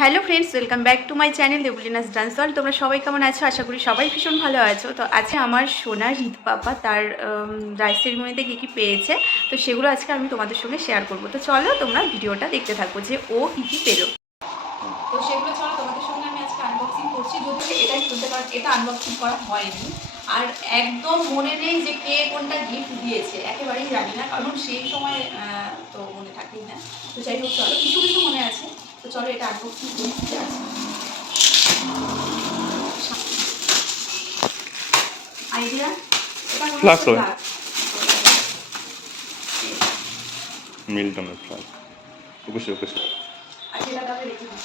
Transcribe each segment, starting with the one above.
Hello friends, welcome back to my channel দেবলিনাস dance দল। তোমরা সবাই কেমন আছো? আশা করি সবাই ভীষণ ভালো আছো। তো আজকে আমার সোনার হৃদ পাপা তার রাইস সেরিমনিতে কী কী পেয়েছে, তো সেগুলো আজকে আমি তোমাদের সঙ্গে শেয়ার করবো। তো চলো তোমরা ভিডিওটা দেখতে থাকো যে ও কী কী পেলো। তো সেগুলো চলো তোমাদের সঙ্গে আমি আজকে আনবক্সিং করছি। যদি এটাই খুলতে পারো, এটা আনবক্সিং করা হয়নি। আর একদম মনে নেই যে কে কোনটা গিফট দিয়েছে, একেবারেই জানি না, কারণ সেই সময় তো মনে থাকেই না। তো যাই হোক, চলো কিছু কিছু মনে আছে। তো চলো এটা আনবক্সিং করতে আছে আইডিয়া। এটা ফ্লাস্ক হবে ফ্লাস্ক, মিল্টনের ফ্লাস্ক। ওকে ওকে। আচ্ছা এটা তাহলে রেখে দিই।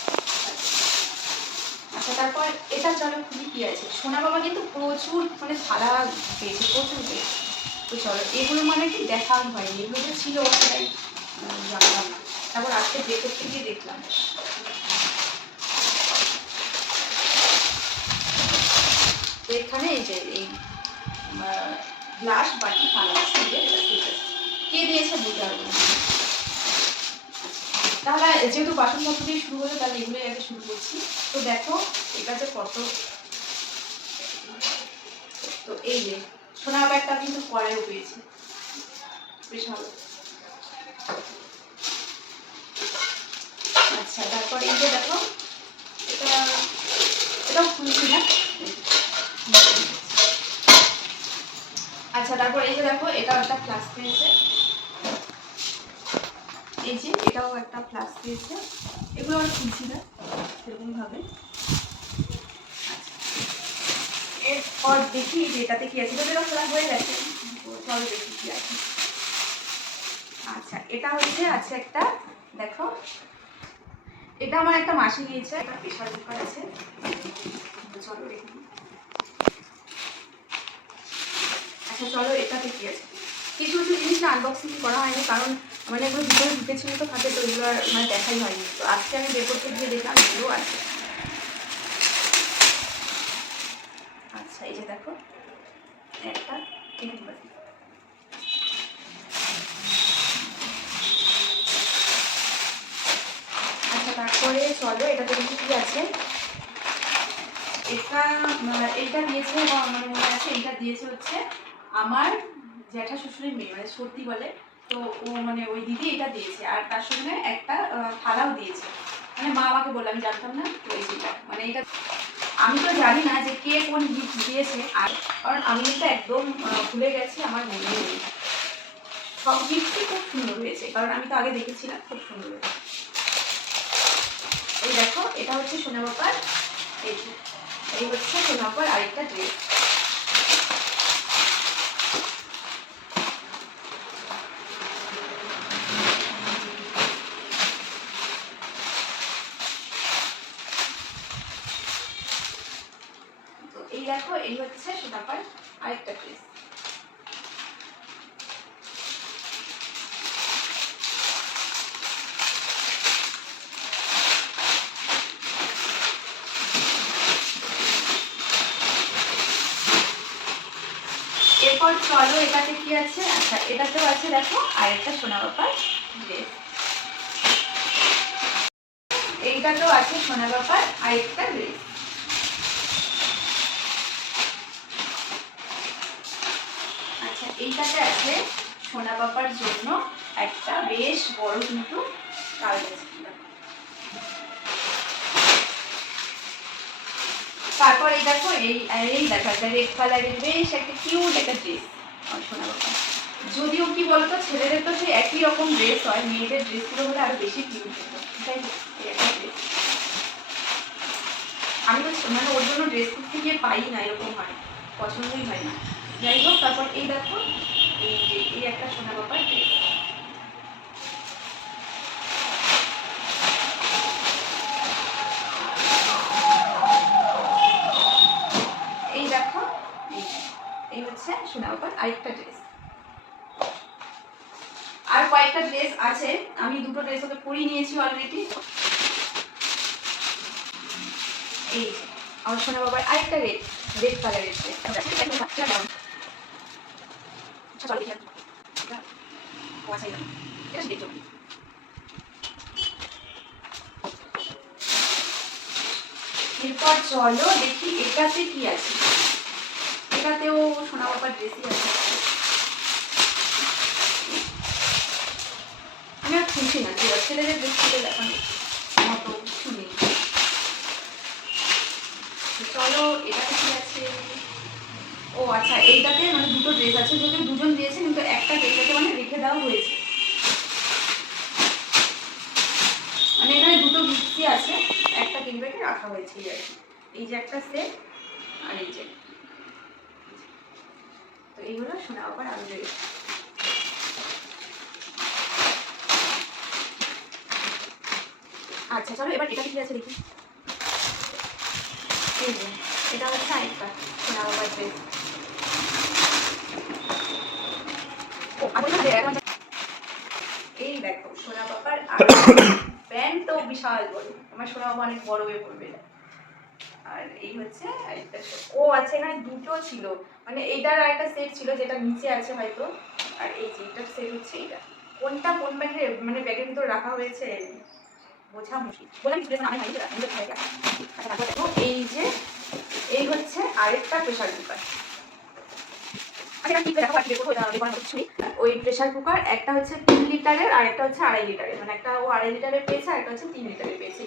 আচ্ছা তারপর এটা চলো খুবই কি আছে। সোনা বাবা কিন্তু প্রচুর মানে থালা পেয়েছে, প্রচুর পেয়েছে। তো চলো এগুলো মানে কি দেখা হয়নি, এগুলো যে ছিল সেটাই জানলাম না। তারপর আজকে বের করতে গিয়ে দেখলাম। তো এখানে এই যে এই গ্লাস বাটি থালা কে দিয়েছে বলতে পারবো না। তাহলে যেহেতু বাসনপত্র দিয়ে শুরু হলো, তাহলে এগুলোই আগে শুরু করছি। তো দেখো এটা যে কত, তো এই যে সোনা ব্যাগটা কিন্তু পরেও পেয়েছি, বেশ ভালো। আচ্ছা তারপর এই যে দেখো, এটাও খুলছি না। আচ্ছা তারপর এই যে দেখো, এটাও একটা ফ্লাস্ক পেয়েছে। এই যে এটাও একটা ফ্লাস্ক পেয়েছে। এগুলো আর খুলছি না সেরকম ভাবে। এরপর দেখি যে এটাতে কি আছে, এটা খোলা হয়ে গেছে, চলো দেখি কি আছে। আচ্ছা এটা হচ্ছে আছে একটা, দেখো এটা আমার একটা মাসি দিয়েছে, একটা প্রেশার কুকার আছে। চলো দেখি। আচ্ছা চলো এটাতে কি আছে। কিছু কিছু জিনিস না আনবক্সিং করা হয়নি, কারণ মানে এগুলো ভিতরে ঢুকেছিল তো থাকে, তো এগুলো আর মানে দেখাই হয়নি। তো আজকে আমি বের করতে গিয়ে দেখলাম এগুলো আছে। আচ্ছা এই যে দেখো একটা টিফিন বাটি। আচ্ছা তারপরে চলো এটাতে দেখি কি আছে। এটা দিয়েছে, আমার মনে আছে এটা দিয়েছে হচ্ছে আমার জ্যাঠা শ্বশুরের মেয়ে, মানে সর্দি বলে। তো ও মানে ওই দিদি এটা দিয়েছে, আর তার সঙ্গে একটা থালাও দিয়েছে। মানে মা আমাকে বললো, আমি জানতাম না। তো এইটা মানে এটা আমি তো জানি না যে কে কোন গিফট দিয়েছে, আর কারণ আমি এটা একদম ভুলে গেছি, আমার মনে নেই। সব গিফটই খুব সুন্দর হয়েছে, কারণ আমি তো আগে দেখেছিলাম, খুব সুন্দর হয়েছে। এই দেখো এটা হচ্ছে সোনা বাবার, এই হচ্ছে সোনা বাবার আরেকটা ড্রেস। তো এই দেখো এই হচ্ছে সোনা বাবার আরেকটা ড্রেস। এরপর চলো এটাতে কি আছে। আচ্ছা এটাতেও আছে দেখো আরেকটা সোনা বাবার ড্রেস। এইটাতেও আছে সোনা বাবার আরেকটা ড্রেস। আচ্ছা এইটাতে আছে সোনা বাবার জন্য একটা বেশ বড় কিন্তু কাজ আছে। তারপর এই দেখো এই দেখো একটা রেড কালারের বেশ একটা কিউট একটা ড্রেস সোনা বাবা। যদিও কি বলতো, ছেলেদের তো সেই একই রকম ড্রেস হয়, মেয়েদের ড্রেসগুলো হলে আরো বেশি কিউট হতো। তাই একটা ড্রেস আমি তো মানে ওর জন্য ড্রেস করতে গিয়ে পাই না, এরকম হয়, পছন্দই হয় না। যাই হোক তারপর এই দেখো এই একটা সোনা বাবার ড্রেস। এই দেখো এই হচ্ছে সোনা বাবার আরেকটা ড্রেস। আর কয়েকটা ড্রেস আছে, আমি দুটো ড্রেস ওকে পরিয়ে নিয়েছি অলরেডি। এই আমার সোনা বাবার আরেকটা রেড কালারের ড্রেস। এরপর চলো দেখি এটাতে কি আছে। এটাতেও সোনা বাবার ড্রেসই আছে। আমি আর খুশি না, ছেলেদের ড্রেস থেকে দেখানো মতো কিছু নেই। চলো এটাতে কি আছে। ও আচ্ছা, এইটাতে মানে দুটো ড্রেস আছে, যদিও দুজন দিয়েছে কিন্তু একটা ড্রেসটাকে মানে রেখে দেওয়া হয়েছে। মানে এখানে দুটো গিফটই আছে, একটা কিনবেকে রাখা হয়েছে এই আর কি। এই যে একটা সেট আর এই যে, তো এইগুলো সোনা বাবার আরো ড্রেস। আচ্ছা চলো এবার এটা কি আছে দেখি। এই যে এটা হচ্ছে আরেকটা সোনা বাবার ড্রেস। এই দেখো সোনা বাবার প্যান্ট তো বিশাল বড়, আমার সোনা বাবা অনেক বড় হয়ে পড়বে। আর এই হচ্ছে আরেকটা। ও আচ্ছা, এখানে দুটো ছিল, মানে এইটার আরেকটা সেট ছিল যেটা নিচে আছে হয়তো, আর এই যে এটার সেট হচ্ছে এইটা। কোনটা কোন ব্যাগে মানে ব্যাগের ভিতর রাখা হয়েছে বোঝা মুশকিল। বলে আমি চলে আমি তো এই যে এই হচ্ছে আরেকটা প্রেসার কুকার। ওই প্রেসার কুকার একটা হচ্ছে 3 লিটারের আর একটা হচ্ছে 2.5 লিটারের, মানে একটা ও 2.5 লিটারের পেয়েছে আর একটা হচ্ছে 3 লিটারের পেয়েছে।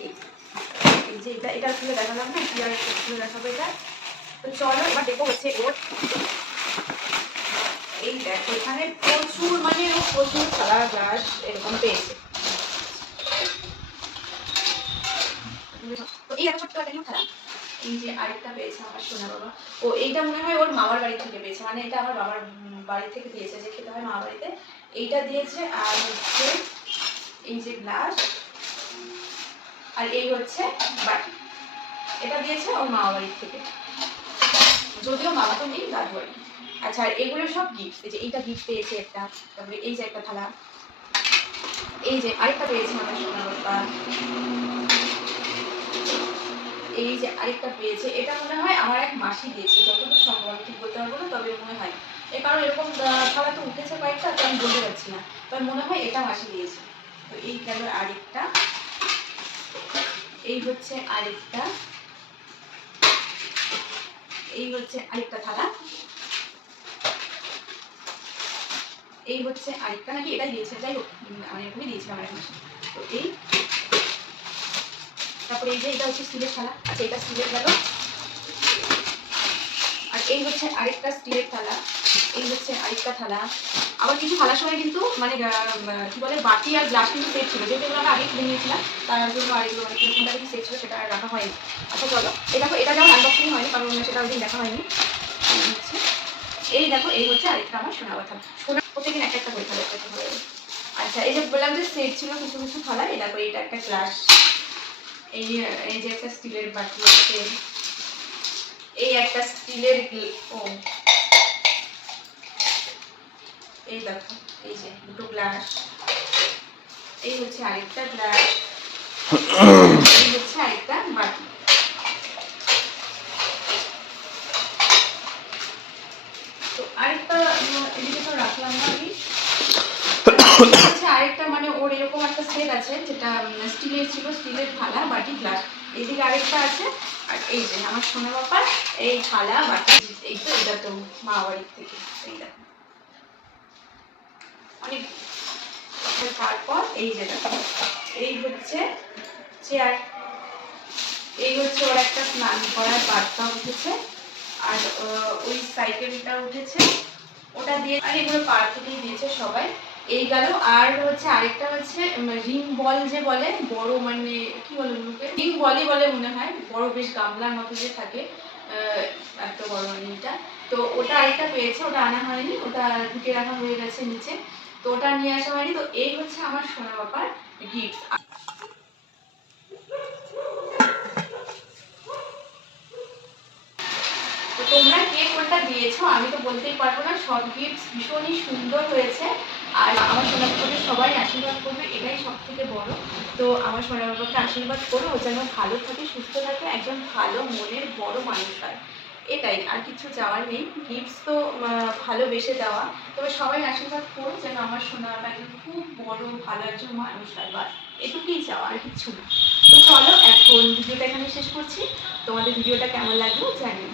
এই যে এটা খুলে দেখালাম না, কি আর খুলে দেখাবো এটা। তো চলো এবার দেখো হচ্ছে ওর এই দেখো এখানে প্রচুর মানে ও প্রচুর থালা গ্লাস এরকম পেয়েছে। তো এই একটা ছোট্ট একটা থালা। এই যে আরেকটা পেয়েছে আমার সোনা বাবা। ও এইটা মনে হয় ওর মামার বাড়ি থেকে পেয়েছে, মানে এটা আমার বাবার বাড়ি থেকে দিয়েছে, যে খেতে হয় মামার বাড়িতে। এইটা দিয়েছে আর হচ্ছে এই যে গ্লাস আর এই হচ্ছে বাটি, এটা দিয়েছে ওর মামা বাড়ি থেকে, যদিও মামা তো নেই, দাদু বাড়ি। আচ্ছা আর এগুলো সব গিফট। এই যে এইটা গিফট পেয়েছে একটা, তারপরে এই যে একটা থালা, এই যে আরেকটা পেয়েছে আমার সোনা বাবা, এই যে আরেকটা পেয়েছে, এটা মনে হয় আমার এক মাসি দিয়েছে, যতদূর সম্ভব আমি ঠিক বলতে পারবো না, তবে মনে হয় এই কারণ এরকম থালা তো উঠেছে কয়েকটা, তো আমি বলতে পারছি না, তবে মনে হয় এটা মাসি দিয়েছে। তো এই গেল আরেকটা, এই হচ্ছে আরেকটা, এই হচ্ছে আরেকটা থালা, এই হচ্ছে আরেকটা, নাকি এটাই দিয়েছে, যাই হোক আমি এরকমই দিয়েছিলাম এক মাসে। তো এই তারপরে এই যে এটা হচ্ছে স্টিলের থালা। আচ্ছা এটা স্টিলের গেল, আর এই হচ্ছে আরেকটা স্টিলের থালা, এই হচ্ছে আরেকটা থালা। আবার কিছু থালার সময় কিন্তু মানে কি বলে বাটি আর গ্লাস কিন্তু সেট ছিল, যেহেতু আমরা আগে কিনে নিয়েছিলাম তার জন্য আরেকগুলো মানে কোনটা কিন্তু সেট ছিল সেটা আর রাখা হয়নি। আচ্ছা চলো এই দেখো, এটা যেমন আনবক্সিং হয়নি কারণ সেটা ওই দিন দেখা হয়নি। এই দেখো এই হচ্ছে আরেকটা আমার সোনা কথা, সোনা প্রত্যেকদিন একটা একটা করে থালা একটা করে। আচ্ছা এই যে বললাম যে সেট ছিল কিছু কিছু থালা, এই দেখো এইটা একটা গ্লাস, এই এই যে একটা স্টিলের বাটি আছে, এই একটা স্টিলের ও এই দেখো এই যে দুটো গ্লাস, এই হচ্ছে আরেকটা গ্লাস, এই হচ্ছে আরেকটা বাটি। তো আরেকটা এদিকে তো রাখলাম না আমি, আরেকটা মানে ওর এরকম একটা সেট আছে যেটা স্টিলের ছিল, স্টিলের থালা বাটি গ্লাস, এইদিকে আরেকটা আছে। আর এই যে আমার সোনা বাবার এই থালা বাটি, এই তো এটা তো মা বাড়ির থেকে, এই দেখো অনেক। তারপর এই যে দেখো এই হচ্ছে চেয়ার, এই হচ্ছে ওর একটা স্নান করার বাথটা উঠেছে, আর ওই সাইকেলটা উঠেছে ওটা দিয়ে, আর এগুলো পাড়া থেকেই দিয়েছে সবাই। এই গেল। আর হচ্ছে আরেকটা হচ্ছে রিং বল যে বলে বড়, মানে কি বলে ওগুলোকে রিং বলই বলে মনে হয়, বড় বেশ গামলার মতো যে থাকে এত বড় রিংটা। তো ওটা আরেকটা পেয়েছে, ওটা আনা হয়নি, ওটা ঢুকে রাখা হয়ে গেছে নিচে, তো ওটা নিয়ে আসা হয়নি। তো এই হচ্ছে আমার সোনা বাবার গিফট। তো তোমরা কে কোনটা দিয়েছো আমি তো বলতেই পারবো না, সব গিফট ভীষণই সুন্দর হয়েছে। আর আমার সোনা বাবাকে সবাই আশীর্বাদ করবে, এটাই সব থেকে বড়। তো আমার সোনা বাবাকে আশীর্বাদ করো, ও যেন ভালো থাকে সুস্থ থাকে, একজন ভালো মনের বড় মানুষ হয়, এটাই, আর কিছু চাওয়ার নেই। গিফটস তো ভালোবেসে দেওয়া, তবে সবাই আশীর্বাদ করো যেন আমার সোনা বাবা একজন খুব বড় ভালো একজন মানুষ হয়, বাস এটুকুই চাওয়া, আর কিচ্ছু না। তো চলো এখন ভিডিওটা এখানে শেষ করছি। তোমাদের ভিডিওটা কেমন লাগলো জানিও।